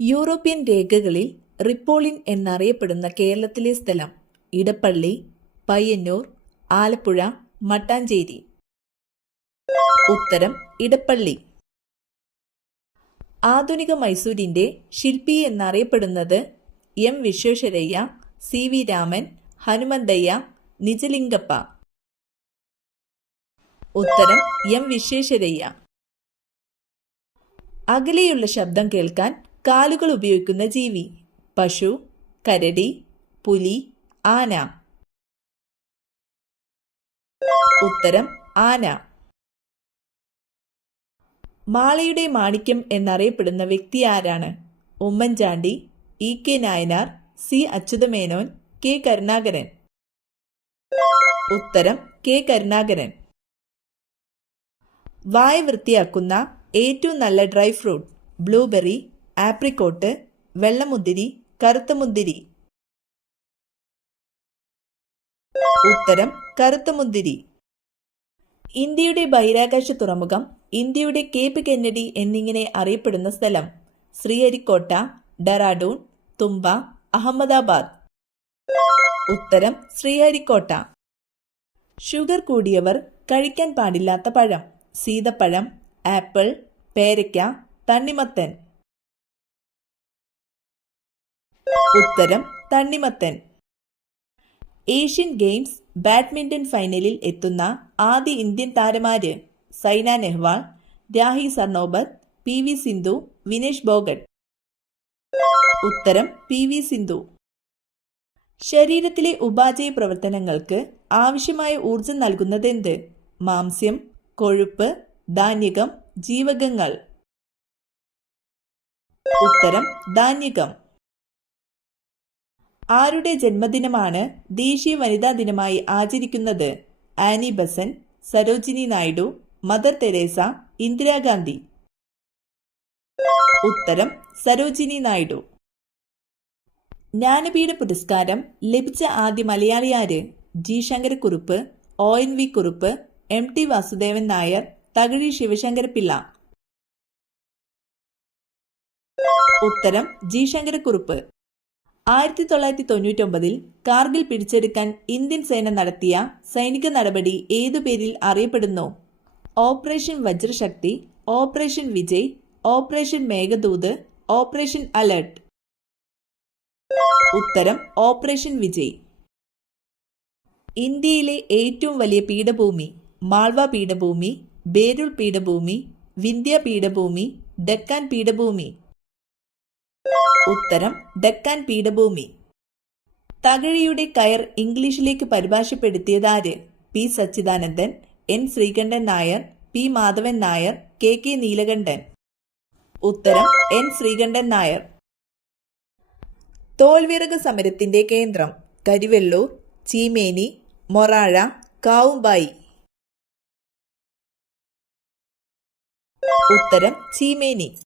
European രേഖകളിൽ റിപ്പോളിൻ എന്നറിയപ്പെടുന്ന കേരളത്തിലെ സ്ഥലം ഇടപ്പള്ളി, പയ്യന്നൂർ, ആലപ്പുഴ, മട്ടാഞ്ചേരി. ഉത്തരം ഇടപ്പള്ളി. ആധുനിക മൈസൂരിന്റെ ശില്പി എന്നറിയപ്പെടുന്നത് M Visvesvaraya, C V Raman, Hanumanthaiah, Nijalingappa. ഉത്തരം എം വിശ്വേശ്വരയ്യ. അകലെയുള്ള ശബ്ദം കേൾക്കാൻ കാലുകൾ ഉപയോഗിക്കുന്ന ജീവി പശു, കരടി, പുലി, ആന. ഉത്തരം ആന. മാളയുടെ മാണിക്യം എന്നറിയപ്പെടുന്ന വ്യക്തി ആരാണ്? Oommen Chandy, E K Nayanar, C Achutha Menon, K Karunakaran. ഉത്തരം കെ കരുണാകരൻ. വായ വൃത്തിയാക്കുന്ന ഏറ്റവും നല്ല ഡ്രൈ ഫ്രൂട്ട് ബ്ലൂബെറി, ആപ്രിക്കോട്ട്, വെള്ളമുന്തിരി, കറുത്ത മുന്തിരി. ഉത്തരം കറുത്ത മുന്തിരി. ഇന്ത്യയുടെ ബഹിരാകാശ തുറമുഖം ഇന്ത്യയുടെ കേപ്പ് കെന്നഡി എന്നിങ്ങനെ അറിയപ്പെടുന്ന സ്ഥലം ശ്രീഹരിക്കോട്ട, ഡെറാഡൂൺ, തുമ്പ, അഹമ്മദാബാദ്. ഉത്തരം ശ്രീഹരിക്കോട്ട. ഷുഗർ കൂടിയവർ കഴിക്കാൻ പാടില്ലാത്ത പഴം സീതപ്പഴം, ആപ്പിൾ, പേരയ്ക്ക, തണ്ണിമത്തൻ. ഉത്തരം തണ്ണിമത്തൻ. ഏഷ്യൻ ഗെയിംസ് ബാഡ്മിന്റൺ ഫൈനലിൽ എത്തുന്ന ആദ്യ ഇന്ത്യൻ താരമാര്? Saina Nehwal, Rahi Sarnobat, P V Sindhu, Vinesh Phogat. ഉത്തരം പി വി സിന്ധു. ശരീരത്തിലെ ഉപാപചയ പ്രവർത്തനങ്ങൾക്ക് ആവശ്യമായ ഊർജം നൽകുന്നതെന്ത്? മാംസ്യം, കൊഴുപ്പ്, ധാന്യകം, ജീവകങ്ങൾ. ഉത്തരം ധാന്യകം. ആരുടെ ജന്മദിനമാണ് ദേശീയ വനിതാ ദിനമായി ആചരിക്കുന്നത്? Annie Besant, Sarojini Naidu, Mother Teresa, Indira Gandhi. ഉത്തരം സരോജിനി നായിഡു. ജ്ഞാനപീഠ പുരസ്കാരം ലഭിച്ച ആദ്യ മലയാളി ആര്? G Sankara Kurup, O N V Kurup, M T Vasudevan Nair, Thakazhi Sivasankara Pillai. ഉത്തരം ജി ശങ്കരക്കുറുപ്പ്. 1999 കാർഗിൽ പിടിച്ചെടുക്കാൻ ഇന്ത്യൻ സേന നടത്തിയ സൈനിക നടപടി ഏതു പേരിൽ അറിയപ്പെടുന്നു? Operation Vajrashakti, operation Vijay, operation Meghdoot, operation alert. ഉത്തരം ഓപ്പറേഷൻ വിജയ്. ഇന്ത്യയിലെ ഏറ്റവും വലിയ പീഠഭൂമി മാൾവ പീഠഭൂമി, ബേരുൾ പീഠഭൂമി, വിന്ധ്യ പീഠഭൂമി, ഡെക്കാൻ പീഠഭൂമി. ഉത്തരം ഡെക്കാൻ പീഠഭൂമി. തകഴിയുടെ കയർ ഇംഗ്ലീഷിലേക്ക് പരിഭാഷപ്പെടുത്തിയതാര്? P Sachidanandan, N Sreekantan Nair, P Madhavan Nair, K K Neelakantan. ഉത്തരം എൻ ശ്രീകണ്ഠൻ നായർ. തോൽവിറക് സമരത്തിന്റെ കേന്ദ്രം കരിവെള്ളൂർ, ചീമേനി, മൊറാഴ, കാവുമ്പായി. ഉത്തരം ചീമേനി.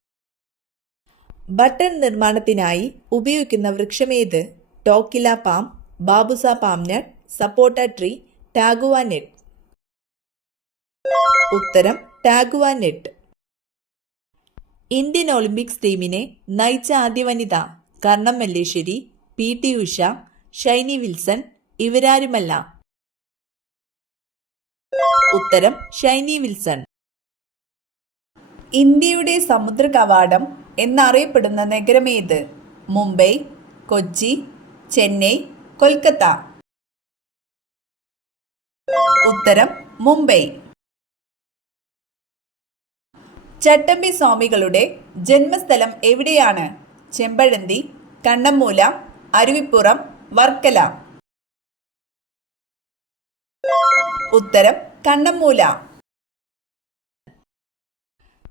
ബട്ടൺ നിർമ്മാണത്തിനായി ഉപയോഗിക്കുന്ന വൃക്ഷമേത്? ടോക്കില പാം, ബാബുസ പാം നട്ട്, സപ്പോട്ട ട്രീ, ടാഗുവ നെറ്റ്. ഉത്തരം ടാഗുവ നെറ്റ്. ഇന്ത്യൻ ഒളിമ്പിക്സ് ടീമിനെ നയിച്ച ആദ്യ വനിത? കർണം മല്ലേശ്വരി, പി ടി ഉഷ, ഷൈനി വിൽസൺ, ഇവരാരുമല്ല. ഉത്തരം ഷൈനി വിൽസൺ. ഇന്ത്യയുടെ സമുദ്ര കവാടം എന്നറിയപ്പെടുന്ന നഗരമേത്? മുംബൈ, കൊച്ചി, ചെന്നൈ, കൊൽക്കത്ത. ഉത്തരം മുംബൈ. ചട്ടമ്പി സ്വാമികളുടെ ജന്മസ്ഥലം എവിടെയാണ്? ചെമ്പഴന്തി, കണ്ണമ്മൂല, അരുവിപ്പുറം, വർക്കല. ഉത്തരം കണ്ണമ്മൂല.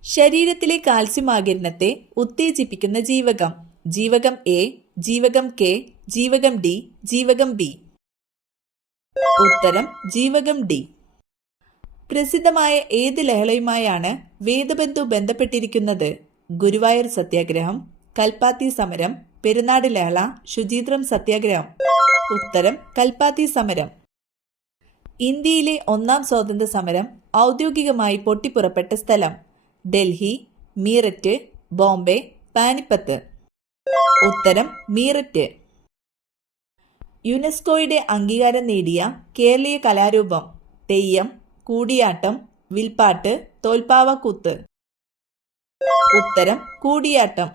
ശരീരത്തിലെ കാൽസ്യം ആകിരണത്തെ ഉത്തേജിപ്പിക്കുന്ന ജീവകം? ജീവകം എ, ജീവകം കെ, ജീവകം ഡി, ജീവകം ബി. ഉത്തരം ജീവകം ഡി. പ്രസിദ്ധമായ ഏത് ലഹളയുമായാണ് വേദബന്ധു ബന്ധപ്പെട്ടിരിക്കുന്നത്? ഗുരുവായൂർ സത്യാഗ്രഹം, കൽപ്പാത്തി സമരം, പെരുന്നാട് ലഹള, ശുചീന്ദ്രം സത്യാഗ്രഹം. ഉത്തരം കൽപ്പാത്തി സമരം. ഇന്ത്യയിലെ ഒന്നാം സ്വാതന്ത്ര്യ സമരം ഔദ്യോഗികമായി പൊട്ടിപ്പുറപ്പെട്ട സ്ഥലം? ഡൽഹി, മീററ്റ്, ബോംബെ, പാനിപ്പത്ത്. ഉത്തരം മീററ്റ്. യുനെസ്കോയുടെ അംഗീകാരം നേടിയ കേരളീയ കലാരൂപം? തെയ്യം, കൂടിയാട്ടം, വിൽപ്പാട്ട്, തോൽപ്പാവക്കൂത്ത്. ഉത്തരം കൂടിയാട്ടം.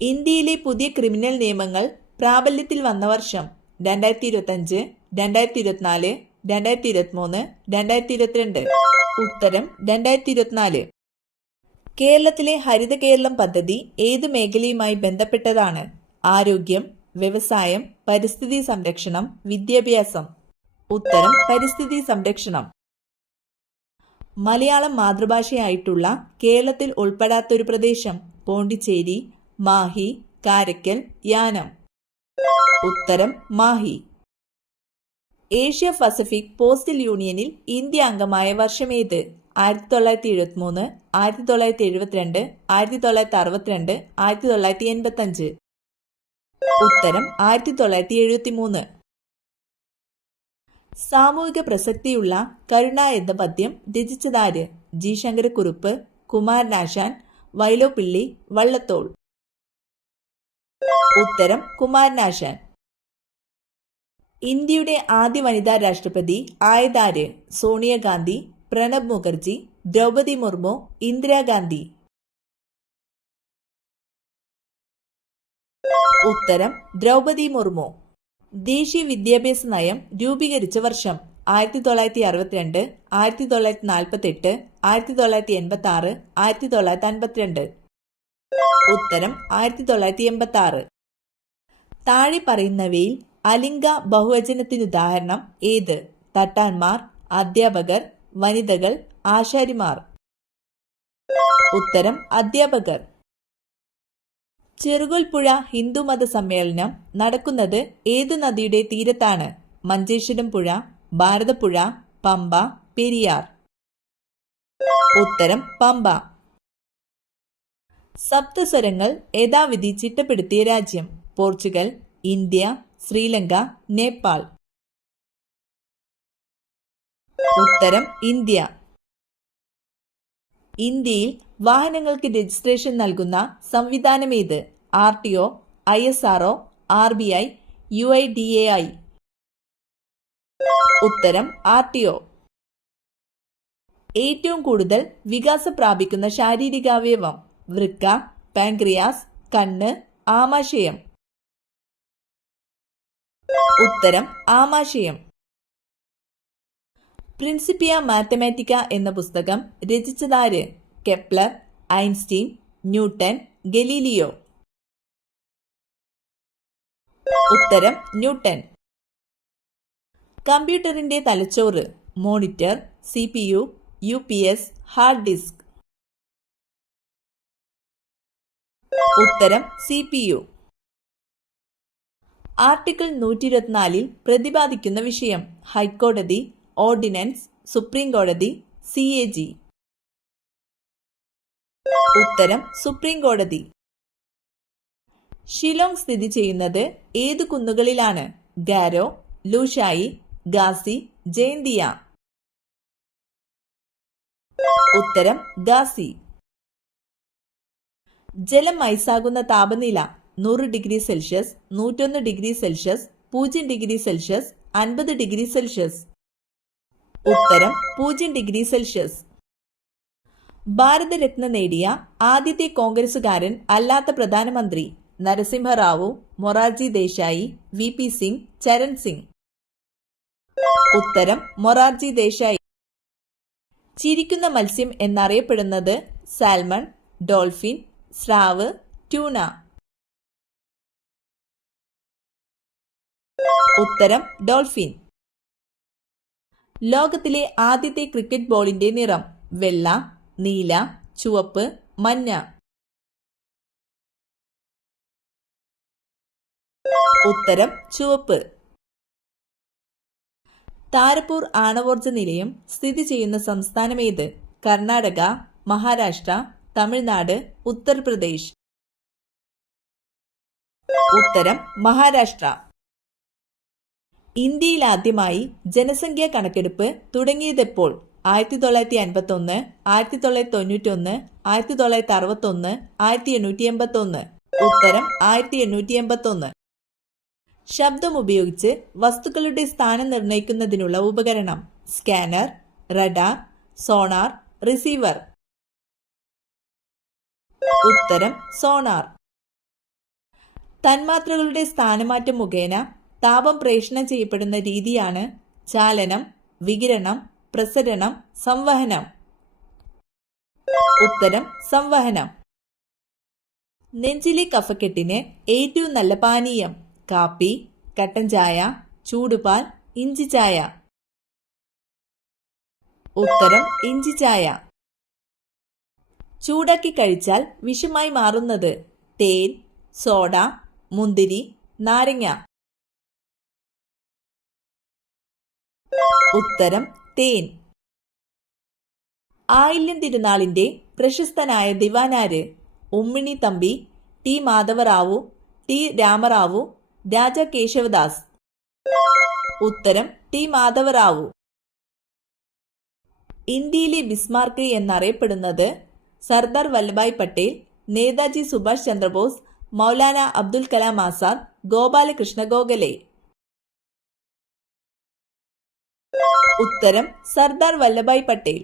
ഇന്ത്യയിലെ പുതിയ ക്രിമിനൽ നിയമങ്ങൾ പ്രാബല്യത്തിൽ വന്ന വർഷം? 2025, 2024, 2023, 2022. ഉത്തരം 2024. കേരളത്തിലെ ഹരിത കേരളം പദ്ധതി ഏത് മേഖലയുമായി ബന്ധപ്പെട്ടതാണ്? ആരോഗ്യം, വ്യവസായം, പരിസ്ഥിതി സംരക്ഷണം, വിദ്യാഭ്യാസം. ഉത്തരം പരിസ്ഥിതി സംരക്ഷണം. മലയാളം മാതൃഭാഷയായിട്ടുള്ള കേരളത്തിൽ ഉൾപ്പെടാത്തൊരു പ്രദേശം? പോണ്ടിച്ചേരി, മാഹി, കാരയ്ക്കൽ, യാനം. ഉത്തരം മാഹി. ഏഷ്യ പസഫിക് പോസ്റ്റൽ യൂണിയനിൽ ഇന്ത്യ അംഗമായ വർഷമേത്? 1973, 1972, 1962, 1985. ഉത്തരം 1973. സാമൂഹിക പ്രസക്തിയുള്ള കരുണ എന്ന പദ്യം രചിച്ചതാര്? ജി ശങ്കരക്കുറുപ്പ്, കുമാരനാശാൻ, വൈലോപ്പിള്ളി, വള്ളത്തോൾ. ഉത്തരം കുമാരനാശാൻ. ഇന്ത്യയുടെ ആദ്യ വനിതാ രാഷ്ട്രപതി ആയതാര്? സോണിയാഗാന്ധി, പ്രണബ് മുഖർജി, ദ്രൗപദി മുർമു, ഇന്ദിരാഗാന്ധി. ഉത്തരം ദ്രൗപദി മുർമു. ദേശീയ വിദ്യാഭ്യാസ നയം രൂപീകരിച്ച വർഷം? 1962, 1948, 1986, 1952. ഉത്തരം 1986. താഴെ പറയുന്നവയിൽ അലിംഗ ബഹുവചനത്തിനുദാഹരണം ഏത്? തട്ടാന്മാർ, അധ്യാപകർ, വനിതകൾ, ആശാരിമാർ. ഉത്തരം അധ്യാപകർ. ചെറുകോൽപ്പുഴ ഹിന്ദുമത സമ്മേളനം നടക്കുന്നത് ഏതു നദിയുടെ തീരത്താണ്? മഞ്ചേശ്വരം പുഴ, ഭാരതപ്പുഴ, പമ്പ, പെരിയാർ. ഉത്തരം പമ്പ. സപ്തസ്വരങ്ങൾ യഥാവിധി ചിട്ടപ്പെടുത്തിയ രാജ്യം? Portugal, India, Sri Lanka, Nepal. ഉത്തരം ഇന്ത്യ. ഇന്ത്യയിൽ വാഹനങ്ങൾക്ക് രജിസ്ട്രേഷൻ നൽകുന്ന സംവിധാനമേത്? RTO, ISRO, RBI, UIDAI. ഉത്തരം RTO. ഏറ്റവും കൂടുതൽ വികാസം പ്രാപിക്കുന്ന ശാരീരികാവയവം? വൃക്ക, പാൻക്രിയാസ്, കണ്ണ്, ആമാശയം. ഉത്തരം ആമാശയം. പ്രിൻസിപ്പിയ മാത്തമാറ്റിക്ക എന്ന പുസ്തകം രചിച്ചതാര്? Kepler, Einstein, Newton, Galileo. ഉത്തരം ന്യൂട്ടൺ. കമ്പ്യൂട്ടറിന്റെ തലച്ചോറ്? Monitor, CPU, UPS, hard disk. ഉത്തരം CPU. ആർട്ടിക്കിൾ 124 പ്രതിപാദിക്കുന്ന വിഷയം? ഹൈക്കോടതി, ഓർഡിനൻസ്, സുപ്രീം കോടതി, CAG. ഉത്തരം സുപ്രീം കോടതി. ഷിലോങ് സ്ഥിതി ചെയ്യുന്നത് ഏതു കുന്നുകളിലാണ്? ഗാരോ, ലൂഷായി, ഗാസി, ജയന്തിയ. ഉത്തരം ഗാസി. ജലം ഐസാകുന്ന താപനില? 100 degree Celsius, 101 degree Celsius, 0 degree Celsius, 50 degree Celsius. ഉത്തരം 0 ഡിഗ്രി സെൽഷ്യസ്. ഭാരതരത്ന നേടിയ ആദ്യത്തെ കോൺഗ്രസുകാരൻ അല്ലാത്ത പ്രധാനമന്ത്രി? നരസിംഹറാവു, മൊറാർജി ദേശായി, VP സിംഗ്, ചരൺ സിംഗ്. ഉത്തരം മൊറാർജി ദേശായി. ചിരിക്കുന്ന മത്സ്യം എന്നറിയപ്പെടുന്നത്? സാൽമൺ, ഡോൾഫിൻ, സ്രാവ്, ട്യൂണ. ഉത്തരം ഡോൾഫിൻ. ലോകത്തിലെ ആദ്യത്തെ ക്രിക്കറ്റ് ബോളിന്റെ നിറം? വെള്ള, നീല, ചുവപ്പ്, മഞ്ഞ. ഉത്തരം ചുവപ്പ്. താരപൂർ ആണവോർജ നിലയം സ്ഥിതി ചെയ്യുന്ന സംസ്ഥാനമേത്? കർണാടക, മഹാരാഷ്ട്ര, തമിഴ്നാട്, ഉത്തർപ്രദേശ്. ഉത്തരം മഹാരാഷ്ട്ര. ഇന്ത്യയിൽ ആദ്യമായി ജനസംഖ്യാ കണക്കെടുപ്പ് തുടങ്ങിയതെപ്പോൾ? 1951, 1991, 1961, 1881. ഉത്തരം 1881. ശബ്ദം ഉപയോഗിച്ച് വസ്തുക്കളുടെ സ്ഥാനം നിർണ്ണയിക്കുന്നതിനുള്ള ഉപകരണം. Scanner, radar, sonar, receiver. ഉത്തരം സോണാർ. തന്മാത്രകളുടെ സ്ഥാനമാറ്റം മുഖേന താപം പ്രേഷണം ചെയ്യപ്പെടുന്ന രീതിയാണ് ചാലനം, വികിരണം, പ്രസരണം, സംവഹനം. ഉത്തരം സംവഹനം. നെഞ്ചിലെ കഫക്കെട്ടിന് ഏറ്റവും നല്ല പാനീയം. കാപ്പി, കട്ടൻ ചായ, ചൂടുപാൽ, ഇഞ്ചി ചായ. ഉത്തരം ഇഞ്ചി ചായ. ചൂടാക്കി കഴിച്ചാൽ വിഷമായി മാറുന്നത്. തേൻ, സോഡ, മുന്തിരി, നാരങ്ങ. ഉത്തരം തേൻ. ആയില്യം തിരുനാളിന്റെ പ്രശസ്തനായ ദിവാനാര്? ഉമ്മിണി തമ്പി, ടി മാധവറാവു, ടി രാമറാവു, രാജ കേശവദാസ്. ഉത്തരം ടി മാധവറാവു. ഇന്ത്യയിലെ ബിസ്മാർക്ക് എന്നറിയപ്പെടുന്നത്? സർദാർ വല്ലഭായ് പട്ടേൽ, നേതാജി സുഭാഷ് ചന്ദ്രബോസ്, മൗലാന അബ്ദുൽ കലാം ആസാദ്, ഗോപാലകൃഷ്ണ ഗോഖലെ. ഉത്തരം സർദാർ വല്ലഭായ് പട്ടേൽ.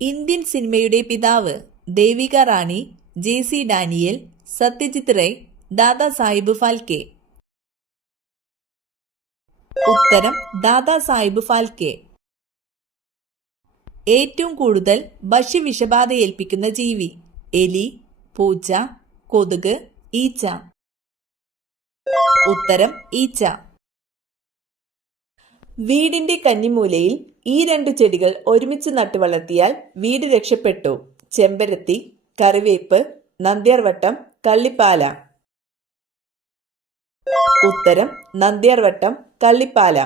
ഇന്ത്യൻ സിനിമയുടെ പിതാവ്? ദേവിക റാണി, ജെ.സി. ഡാനിയൽ, സത്യജിത് റേ, ദാദാ സാഹിബ് ഫാൽക്കെ. ഉത്തരം ദാദാ സാഹിബ് ഫാൽക്കെ. ഏറ്റവും കൂടുതൽ ഭക്ഷ്യവിഷബാധ ഏൽപ്പിക്കുന്ന ജീവി? എലി, പൂച്ച, കൊതുക്, ഈച്ച. ഉത്തരം ഈച്ച. വീടിന്റെ കന്നിമൂലയിൽ ഈ 2 ചെടികൾ ഒരുമിച്ച് നട്ടു വളർത്തിയാൽ വീട് രക്ഷപ്പെട്ടു. ചെമ്പരത്തി, കറിവേപ്പ്, നന്ദ്യാർവട്ടം, കള്ളിപ്പാല. ഉത്തരം നന്ദ്യാർവട്ടം, കള്ളിപ്പാല.